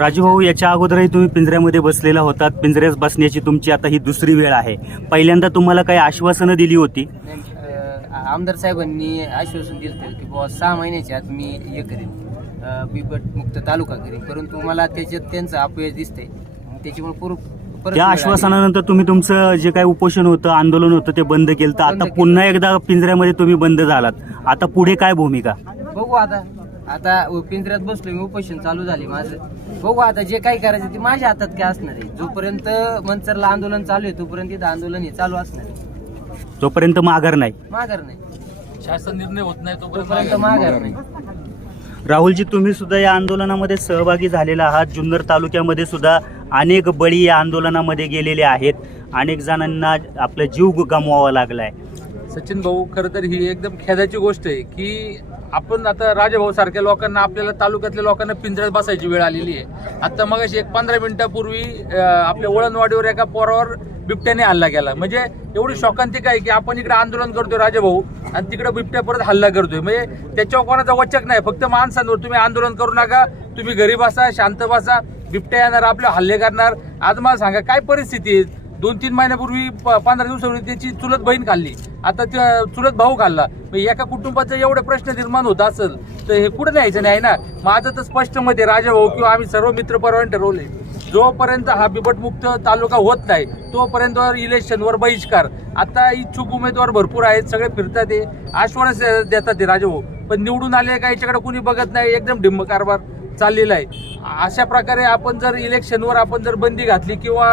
राजू भाऊ याच्या अगोदरही तुम्ही पिंजऱ्यामध्ये बसलेला होतात. पिंजऱ्यात बसण्याची तुमची आता ही दुसरी वेळ आहे. पहिल्यांदा तुम्हाला काही आश्वासनं दिली होती? आमदार साहेबांनी आश्वासन दिलं होतं की बाबा सहा महिन्याच्या आत मी हे करेन. बिबट मुक्त तालुका करेन. परंतु मला त्याच्यात त्यांचं अपयश दिसतंय. त्याच्यामुळे पूर परत त्या वेळ आली. आश्वासनानंतर तुम्ही तुमचं जे काही उपोषण होतं आंदोलन होतं ते बंद केलं तर आता. पुन्हा एकदा पिंजऱ्यामध्ये तुम्ही बंद झालात. आता पुढे काय भूमिका? बघू आता. आता पिंजऱ्यात बसलो मी उपोषण चालू झाले माझं. बघू आता जे काही करायचं ते माझ्या हातात काय असणार आहे. जोपर्यंत मंचरला आंदोलन चालू आहे तोपर्यंत इथं आंदोलन हे चालू असणार आहे. जोपर्यंत माघार नाही. माघार नाही. शासन निर्णय होत नाही तोपर्यंत माघार नाही. राहुलजी तुम्ही सुद्धा या आंदोलनामध्ये सहभागी झालेला आहात. जुन्नर तालुक्यामध्ये सुद्धा अनेक बळी या आंदोलनामध्ये गेलेले आहेत. अनेक जणांना आपला जीव गमवावा लागलाय. सचिन भाऊ खरं तर ही एकदम खेदाची गोष्ट आहे की आपण आता राजाभाऊ सारख्या लोकांना आपल्याला तालुक्यातल्या लोकांना पिंजऱ्यात बसायची वेळ आलेली आहे. आता मग एक पंधरा मिनिटापूर्वी आपल्या वळणवाडीवर एका पोरावर बिबट्याने हल्ला केला. म्हणजे एवढी शॉकांतिक आहे की आपण इकडे आंदोलन करतोय राजाभाऊ आणि तिकडे बिबट्या परत हल्ला करतोय. म्हणजे त्याच्यावर कोणाचा वचक नाही फक्त माणसांवर. तुम्ही आंदोलन करू नका तुम्ही घरी बसा शांत बसा बिबट्या येणार आपले हल्ले करणार. आज मला सांगा काय परिस्थिती आहे? दोन तीन महिन्यापूर्वी प- पंधरा दिवसापूर्वी त्याची चुलत बहीण खाल्ली. आता त्या चुलत भाऊ खाल्ला. मग एका कुटुंबाचा एवढा प्रश्न निर्माण होत असेल तर हे कुठं न्यायचं? नाही ना? माझं तर स्पष्टमध्ये राजा भाऊ किंवा आम्ही सर्व मित्र ठरवले जोपर्यंत हा बिबटमुक्त तालुका होत नाही तोपर्यंत इलेक्शनवर बहिष्कार. आता इच्छुक उमेदवार भरपूर आहेत सगळे फिरतात ते. आश्वास देतात ते राजाभाऊ पण निवडून आले का याच्याकडे कुणी बघत नाही एकदम ढिम्म कारभार चाललेला आहे. अशा प्रकारे आपण जर इलेक्शनवर आपण जर बंदी घातली किंवा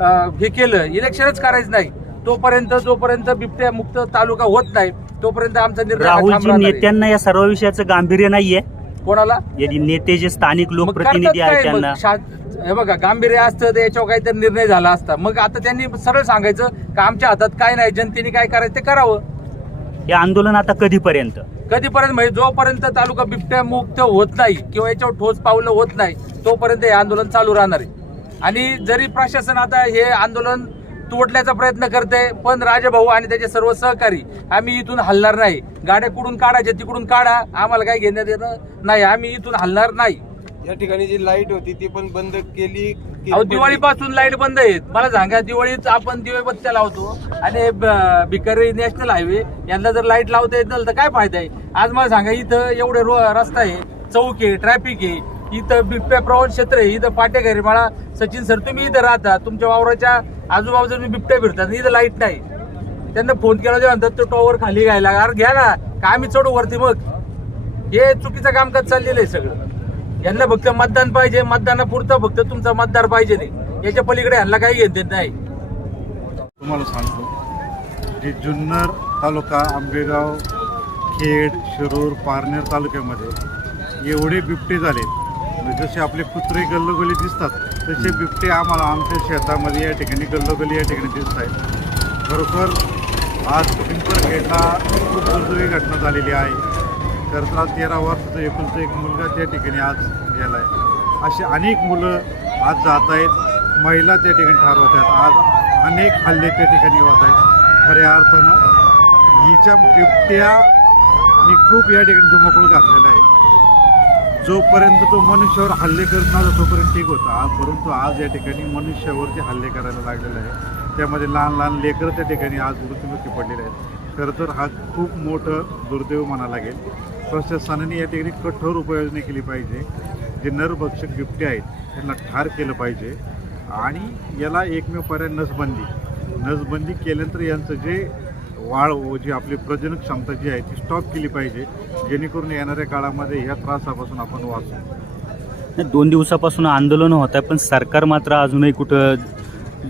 हे केलं. इलेक्शनच करायचं नाही. तोपर्यंत जोपर्यंत बिबट्या मुक्त तालुका होत नाही तोपर्यंत आमचा निर्णय हा ठाम राहुलजी राहणार आहे. नेत्यांना या सर्व विषयाचं गांभीर्य नाहीये? कोणाला? यदि नेते जे स्थानिक मग लोकप्रतिनिधी करतात आहेत काय मग? त्यांना? शा- हे बघा गांभीर्य असतं तर याच्यावर काहीतरी निर्णय झाला असता. मग आता त्यांनी सरळ सांगायचं का आमच्या हातात काय नाही जनतेने काय करायचं ते करावं. हे आंदोलन आता कधीपर्यंत? कधीपर्यंत? म्हणजे जोपर्यंत तालुका बिबट्या मुक्त होत नाही किंवा याच्यावर ठोस पावलं होत नाही तोपर्यंत हे आंदोलन चालू राहणार आहे. आणि जरी प्रशासन आता हे आंदोलन तोडण्याचा प्रयत्न करते पण राजाभाऊ आणि त्याचे सर्व सहकारी आम्ही इथून हलणार नाही. गाड्या कुठून काढायच्या तिकडून काढा. आम्हाला काय घेण्यात येणं नाही. आम्ही इथून हलणार नाही. या ठिकाणी जी लाइट होती ती पण बंद केली अहो. दिवाळीपासून लाइट बंद आहेत. मला सांगा दिवाळीत आपण दिवे बत्त्या लावतो आणि भिकारी नॅशनल हायवे यांना जर लाइट लावता येत नसेल तर काय फायदा आहे? आज मला सांगा इथं एवढे रस्ता आहे चौक आहे ट्रॅफिक आहे. इथं बिबट्या प्रवण क्षेत्र आहे इथं पाटेघरी मला सचिन सर तुम्ही इथं राहता तुमच्या वावराच्या आजूबाजूला तुम्ही बिबट्या फिरतात इथं लाइट नाही. त्यांना फोन केला ते म्हणतात तो टॉवर खाली घ्यायला अरे घ्या ना का आम्ही चढू वरती मग? हे चुकीचं कामकाज चाललेलं आहे सगळं. यांना फक्त मतदान पाहिजे मतदानापुरतं फक्त तुमचा मतदार पाहिजे नाही याच्या पलीकडे यांना काही घेत देत नाही. तुम्हाला सांगतो जे जुन्नर तालुका आंबेगाव खेड शिरूर पारनेर तालुक्यामध्ये एवढे बिबटे झाले जसे आपले कुत्रे गल्लोगली दिसतात तसे बिबटे आम्हाला आमच्या शेतामध्ये या ठिकाणी गल्लोगली या ठिकाणी दिसत आहेत. खरोखर आज पिंपरखेडला खूप दुर्दैवी घटना झालेली आहे. खरं तेरा वर्षाचा एकुलता एक मुलगा त्या ठिकाणी आज गेला आहे असे अनेक मुलं आज जात आहेत. महिला त्या ठिकाणी ठार होत आहेत. आज अनेक हल्ले त्या ठिकाणी होत आहेत. खऱ्या अर्थानं हिच्या बिबट्या खूप या ठिकाणी जो घातलेला आहे. जोपर्यंत तो मनुष्यावर हल्ले करत नव्हता तोपर्यंत ठीक होता. परंतु आज या ठिकाणी मनुष्यावरती हल्ले करायला लागलेला आहे त्यामध्ये लहान लहान लेकरं त्या ठिकाणी आज मृत्यूमुखी पडलेले आहेत. खरं तर हा खूप मोठं दुर्दैव म्हणा लागेल. प्रशासनाने या ठिकाणी कठोर उपाययोजना केली पाहिजे. जे नरभक्षक बिबटे आहेत त्यांना ठार केलं पाहिजे. आणि याला एकमेव पर्याय नसबंदी. नसबंदी केल्यानंतर यांचं जे वाढ व जी आपली प्रजनन क्षमता जी आहे ती स्टॉप केली पाहिजे जेणेकरून येणाऱ्या काळामध्ये ह्या त्रासापासून आपण वाचू. नाही, दोन दिवसापासून आंदोलन होत आहे पण सरकार मात्र अजूनही कुठं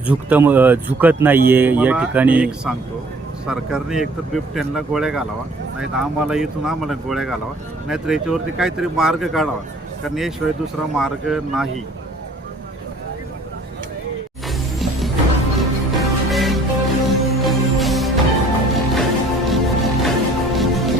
झुकतं झुकत नाहीये या मला ठिकाणी. एक सांगतो सरकारने एकतर बिबट्यांना गोळ्या घालावा नाही तर आम्हाला इथून आम्हाला गोळ्या घालावा नाहीतर याच्यावरती काहीतरी मार्ग काढावा. कारण याशिवाय दुसरा मार्ग नाही.